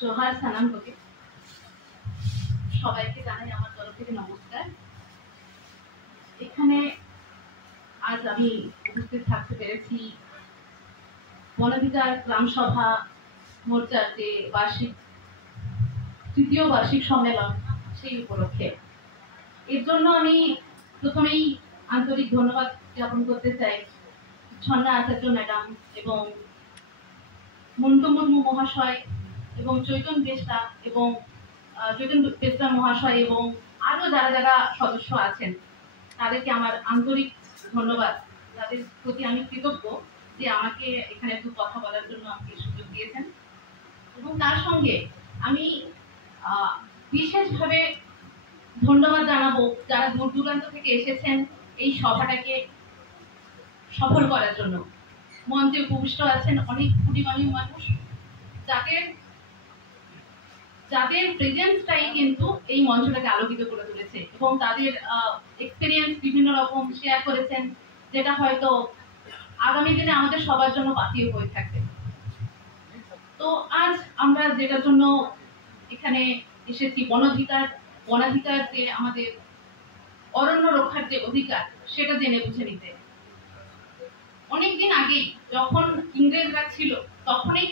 জোহার সালাম তোকে সবাইকে জানাই আমার তরফ থেকে নমস্কার। এখানে আজ আমি উপস্থিত থাকতে পেরেছি বনাধিকার গ্রাম সভা মোর্চার যে তৃতীয় বার্ষিক সম্মেলন সেই উপলক্ষে। এর জন্য আমি প্রথমেই আন্তরিক ধন্যবাদ জ্ঞাপন করতে চাই ঝর্ণা আচার্য ম্যাডাম এবং মন্টু মুর্মু মহাশয় এবং চৈতন্য বেসরা মহাশয় এবং আরো যারা যারা সদস্য আছেন তাদেরকে আমার আন্তরিক ধন্যবাদ। তাদের প্রতি আমি কৃতজ্ঞ যে আমাকে এখানে একটু কথা বলার জন্য আমাকে সুযোগ দিয়েছেন। এবং তার সঙ্গে আমি বিশেষভাবে ধন্যবাদ জানাবো যারা দূর দূরান্ত থেকে এসেছেন এই সভাটাকে সফল করার জন্য। মঞ্চে উপবিষ্ট আছেন অনেক কোটি মানুষ যাদের প্রেজেন্সটাই কিন্তু এই মঞ্চটাকে আলোকিত করে তুলেছে এবং তাদের এক্সপেরিয়েন্স বিভিন্ন রকম শেয়ার করেছেন, যেটা হয়তো আগামী দিনে আমাদের সবার জন্য পাথেয় হয়ে থাকবে। তো আজ আমরা যেটার জন্য এখানে এসেছি, বনাধিকার যে আমাদের অরণ্য রক্ষার যে অধিকার সেটা জেনে বুঝে নিতে। অনেকদিন আগেই যখন ইংরেজরা ছিল তখনই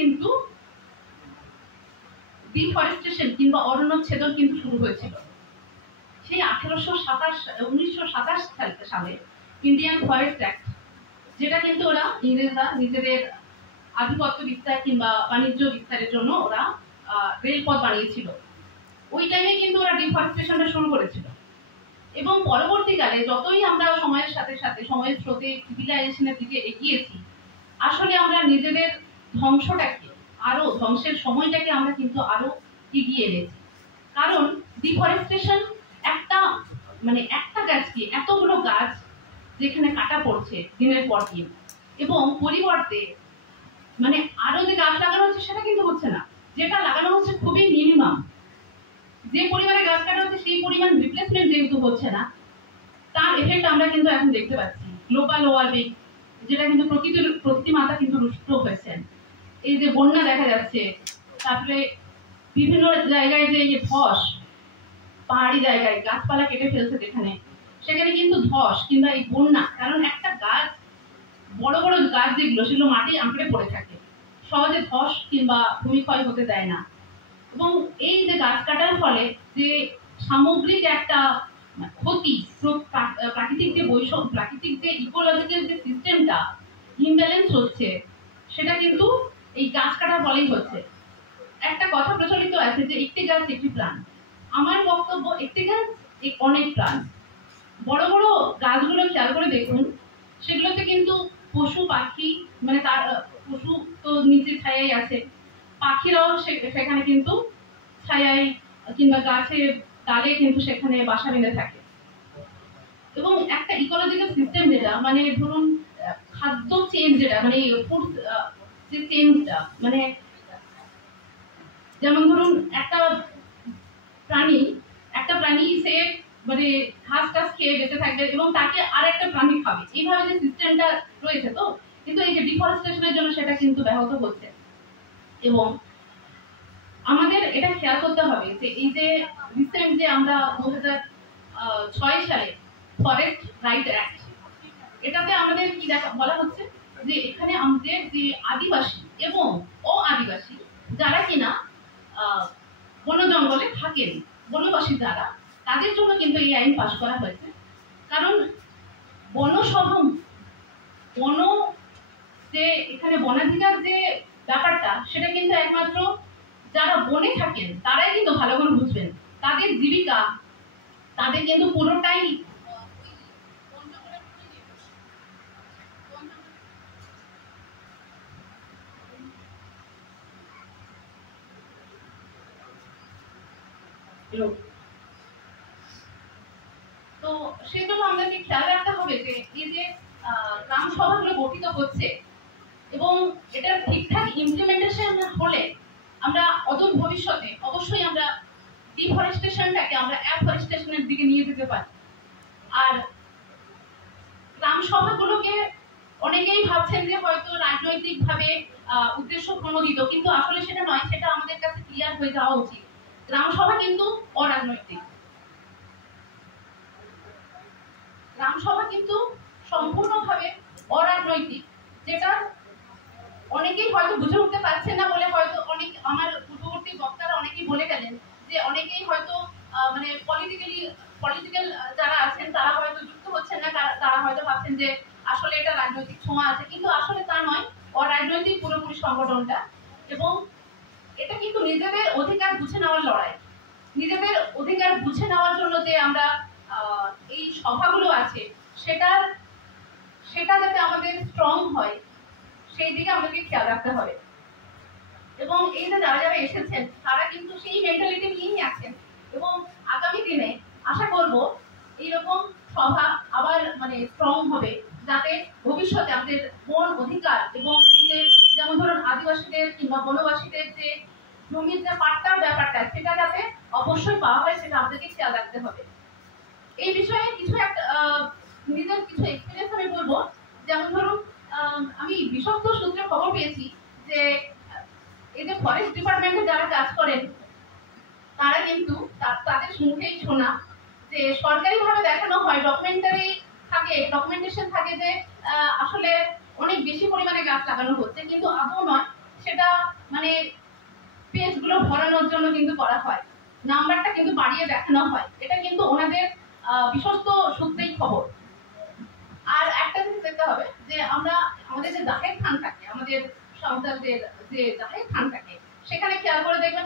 কিন্তু ডিফরেস্টেশন কিংবা অরণ্যচ্ছেদন কিন্তু শুরু হয়েছিল। সেই 1927 সালে ইন্ডিয়ান ফরেস্ট অ্যাক্ট, যেটা কিন্তু ইংরেজরা নিজেদের আধিপত্য বিস্তার কিংবা বাণিজ্য বিস্তারের জন্য ওরা রেলপথ বানিয়েছিল। ওই টাইমে কিন্তু ওরা ডিফরেস্টেশনটা শুরু করেছিল এবং পরবর্তীকালে যতই আমরা সময়ের সাথে সাথে সময়ের স্রোতে সিভিলাইজেশনের দিকে এগিয়েছি, আসলে আমরা নিজেদের ধ্বংসের সময়টাকে আমরা কিন্তু আরো এগিয়ে এনেছি। কারণ ডিফরেস্টেশন একটা গাছকে এতগুলো গাছ যেখানে কাটা পড়ছে দিনের পর দিন, এবং পরিবর্তে আরো যে গাছ লাগানো হচ্ছে সেটা কিন্তু হচ্ছে না। যেটা লাগানো হচ্ছে খুবই মিনিমাম। যে পরিমাণে গাছ কাটা হচ্ছে সেই পরিমাণ রিপ্লেসমেন্ট যেহেতু হচ্ছে না, তার এফেক্ট আমরা কিন্তু এখন দেখতে পাচ্ছি। গ্লোবাল ওয়ার্মিং, যেটা কিন্তু প্রকৃতি মাতা কিন্তু রুষ্ট হয়েছেন। এই যে বন্যা দেখা যাচ্ছে, তারপরে বিভিন্ন জায়গায় যে ধস, পাহাড়ি জায়গায় গাছপালা কেটে ফেলছে সেখানে কিন্তু ধস কিংবা এই বন্যা, কারণ একটা গাছ, বড় বড় গাছ যেগুলো সেগুলো মাটি আঁকড়ে পড়ে থাকে, সহজে ধস কিংবা ভূমিক্ষয় হতে দেয় না। এবং এই যে গাছ কাটার ফলে যে সামগ্রিক একটা ক্ষতি, প্রাকৃতিক যে ইকোলজিক্যাল যে সিস্টেমটা ইমব্যালেন্স হচ্ছে, সেটা কিন্তু এই গাছ কাটার ফলেই হচ্ছে। একটা কথা প্রচলিত আছে যে একটি গাছ একটি প্রাণ। আমার বক্তব্য, একটি গাছ অনেক প্রাণ। বড় বড় গাছগুলো খেয়াল করে দেখুন, সেগুলোতে কিন্তু পশু পাখি, তার পশু তো নিচে ছায়াই আছে, পাখিরাও সেখানে কিন্তু ছায়ায় কিংবা গাছের ডালে কিন্তু সেখানে বাসা বেঁধে থাকে। এবং একটা ইকোলজিক্যাল সিস্টেম যেটা ধরুন খাদ্য চেঞ্জ, যেটা ফুড যে চেঞ্জটা, যেমন ধরুন একটা প্রাণী সে ঘাস টাস খেয়ে বেঁচে থাকবে এবং তাকে আর একটা প্রাণী খাবে, এইভাবে যে সিস্টেমটা রয়েছে। তো কিন্তু এই যে ডিফরেস্টেশনের জন্য সেটা কিন্তু ব্যাহত হচ্ছে। এবং আমাদের এটা খেয়াল করতে হবে যে এই যে রিসেন্ট যে আমরা 2006 সালে ফরেস্ট রাইট অ্যাক্ট, এটাতে আমাদের কি বলা হচ্ছে যে এখানে আমাদের যে আদিবাসী এবং অআদিবাসী যারা কিনা বন জঙ্গলে থাকেন, বনবাসী যারা, তাদের জন্য কিন্তু এই আইন পাশ করা হয়েছে। কারণ যে এখানে বনাধিকার যে ব্যাপারটা, সেটা কিন্তু একমাত্র যারা বনে থাকেন তারাই কিন্তু ভালো করে বুঝবেন। তাদের জীবিকা, তাদের কিন্তু পুরোটাই তো সেজন্য আমাদেরকে খেয়াল রাখতে হবে যে এই যে গ্রাম সভাগুলো গঠিত হচ্ছে এবং এটার ঠিকঠাক ইমপ্লিমেন্টেশন হলে আমরা অদূর ভবিষ্যতে অবশ্যই আমরা ডিফরেস্টেশনটাকে আমরা অ্যাফরেস্টেশনের দিকে নিয়ে যেতে পারি। আর গ্রাম সভাগুলোকে অনেকেই ভাবছেন যে হয়তো রাজনৈতিক রাজনৈতিকভাবে উদ্দেশ্য প্রণোদিত, কিন্তু আসলে সেটা নয়, সেটা আমাদের কাছে ক্লিয়ার হয়ে যাওয়া উচিত। গ্রাম সভা কিন্তু অরাজনৈতিক, গ্রাম সভা কিন্তু সম্পূর্ণভাবে অরাজনৈতিক, যেটা অনেকেই হয়তো বুঝে উঠতে পারছেন না বলে হয়তো অনেক আমার পূর্ববর্তী বক্তারা অনেকেই বলে গেলেন যে অনেকেই হয়তো মানে পলিটিক্যাল যারা আছেন তারা হয়তো যুক্ত হচ্ছেন না, তারা হয়তো ভাবছেন যে আসলে এটা রাজনৈতিক ছোঁয়া আছে, কিন্তু আসলে তা নয়, অরাজনৈতিক পুরোপুরি সংগঠনটা। এবং এটা কিন্তু নিজেদের অধিকার বুঝে নেওয়ার লড়াই, নিজেদের অধিকার বুঝে নেওয়ার জন্য যে আমরা এই সভাগুলো আছে সেটা যাতে আমাদের স্ট্রং হয় সেই দিকে আমাদেরকে খেয়াল রাখতে হবে। এবং এই যে যারা যারা এসেছেন তারা কিন্তু সেই মেন্টালিটি নিয়েই আছেন, এবং আগামী দিনে আশা করব এইরকম সভা আবার মানে স্ট্রং হবে, যাতে ভবিষ্যতে আমাদের বন অধিকার এবং এই যে যেমন ধরুন আদিবাসীদের কিংবা বনবাসীদের যে জমির যে পাট্টার ব্যাপারটা সেটা যাতে অবশ্যই পাওয়া হয়, সেটা আমাদেরকে খেয়াল রাখতে হবে। এই বিষয়ে কিছু একটা নিজের কিছু এক্সপিরিয়েন্স আমি বলবো। যেমন ধরুন আমি বিশ্বস্ত সূত্রে খবর পেয়েছি যে এই যে ফরেস্ট ডিপার্টমেন্টে যারা কাজ করেন তারা কিন্তু তাদের মুখেই শোনা যে সরকারিভাবে দেখানো হয়, ডকুমেন্টেশন থাকে যে আসলে অনেক বেশি পরিমাণে গাছ লাগানো হচ্ছে, কিন্তু আদৌ নয়, সেটা মানে পেজগুলো ভরানোর জন্য কিন্তু করা হয়, নাম্বারটা কিন্তু বাড়িয়ে দেখানো হয়, এটা কিন্তু ওনাদের বিশ্বস্ত সূত্রেই খবর। আর একটা জিনিস দেখতে হবে যে আমরা আমাদের যে জাহের খান থাকে, আমাদের সাঁওতালদের যে জাহের খান থাকে, সেখানে খেয়াল করে দেখবেন